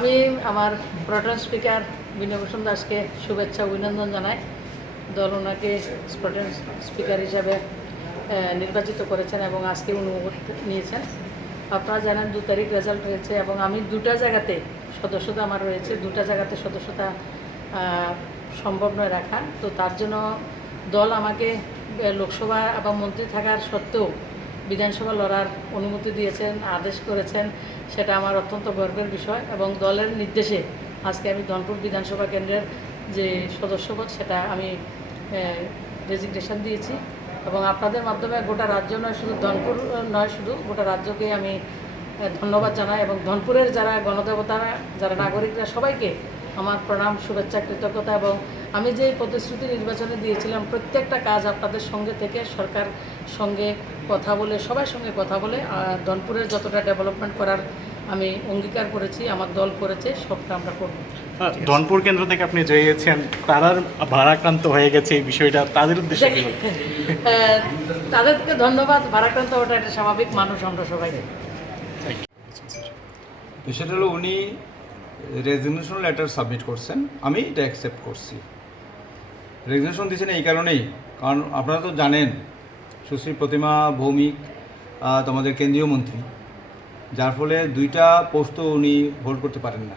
আমি আমার প্রধান স্পিকার বিনয়ভূষণ দাসকে শুভেচ্ছা অভিনন্দন জানাই। দল ওনাকে প্রধান স্পিকার হিসাবে নির্বাচিত করেছেন এবং আজকে অনুমোদন নিয়েছেন। আপনারা জানেন 2 তারিখ রেজাল্ট হয়েছে এবং আমি 2টা জায়গাতে সদস্যতা আমার রয়েছে, 2টা জায়গাতে সদস্যতা সম্ভব নয় রাখা। তো তার জন্য দল আমাকে লোকসভা এবং মন্ত্রী থাকার সত্ত্বেও বিধানসভা লড়ার অনুমতি দিয়েছেন, আদেশ করেছেন, সেটা আমার অত্যন্ত গর্বের বিষয়। এবং দলের নির্দেশে আজকে আমি ধনপুর বিধানসভা কেন্দ্রের যে সদস্যপদ সেটা আমি রেজিগনেশন দিয়েছি এবং আপনাদের মাধ্যমে গোটা রাজ্য নয়, শুধু ধনপুর নয়, শুধু গোটা রাজ্যকে আমি ধন্যবাদ জানাই এবং ধনপুরের যারা গণদেবতারা, যারা নাগরিকরা, সবাইকে আমার প্রণাম, শুভেচ্ছা, কৃতজ্ঞতা। এবং আমি যে প্রতিশ্রুতি নির্বাচনে দিয়েছিলাম প্রত্যেকটা কাজ আপনাদের সঙ্গে থেকে সরকার সঙ্গে কথা বলে, সবার সঙ্গে কথা বলে ধনপুরের যতটা ডেভেলপমেন্ট করার আমি অঙ্গীকার করেছি, আমার দল করেছে, সবটা আমরা করব। ধনপুর কেন্দ্র থেকে আপনি জয়ীছেন, তারার ভারাক্রান্ত হয়ে গেছে এই বিষয়টা, তাদের উদ্দেশ্যে তাদেরকে ধন্যবাদ। ভারাক্রান্ত ওটা একটা স্বাভাবিক মানুষ, আমরা সবাই। বিষয়টা হলো উনি রেজিগনেশন লেটার সাবমিট করছেন, আমি এটা অ্যাকসেপ্ট করছি। রেজিগনেশন দিয়েছেন এই কারণেই, কারণ আপনারা তো জানেন সুশ্রী প্রতিমা ভৌমিক তোমাদের কেন্দ্রীয় মন্ত্রী, যার ফলে 2টা পোস্টও উনি হোল্ড করতে পারেন না।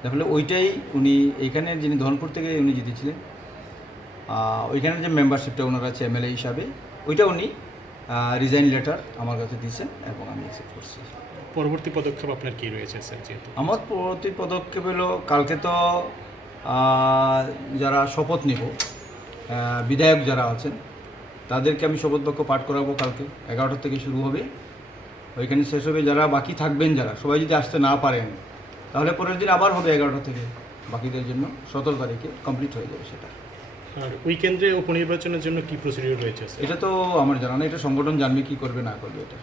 যার ফলে ওইটাই উনি এইখানে যিনি ধনপুর থেকে উনি জিতেছিলেন, ওইখানের যে মেম্বারশিপটা ওনার আছে এমএলএ হিসাবে, ওইটা উনি রিজাইন লেটার আমার কাছে দিয়েছেন এবং আমি অ্যাকসেপ্ট করছি। পরবর্তী পদক্ষেপ আপনার কী রয়েছে স্যার? যেহেতু আমার পরবর্তী পদক্ষেপ হলো কালকে তো যারা শপথ নেব, বিধায়ক যারা আছেন তাদেরকে আমি শপথ বাক্য পাঠ করাবো। কালকে 11টা থেকে শুরু হবে, ওইখানে শেষ হবে। যারা বাকি থাকবেন, যারা সবাই যদি আসতে না পারেন, তাহলে পরের দিন আবার হবে 11টা থেকে, বাকিদের জন্য 17 তারিখে কমপ্লিট হয়ে যাবে সেটা। আর ওই কেন্দ্রে উপনির্বাচনের জন্য কী প্রসিডিউর রয়েছে? এটা তো আমার জানা না, এটা সংগঠন জানবে কী করবে না করবে এটা।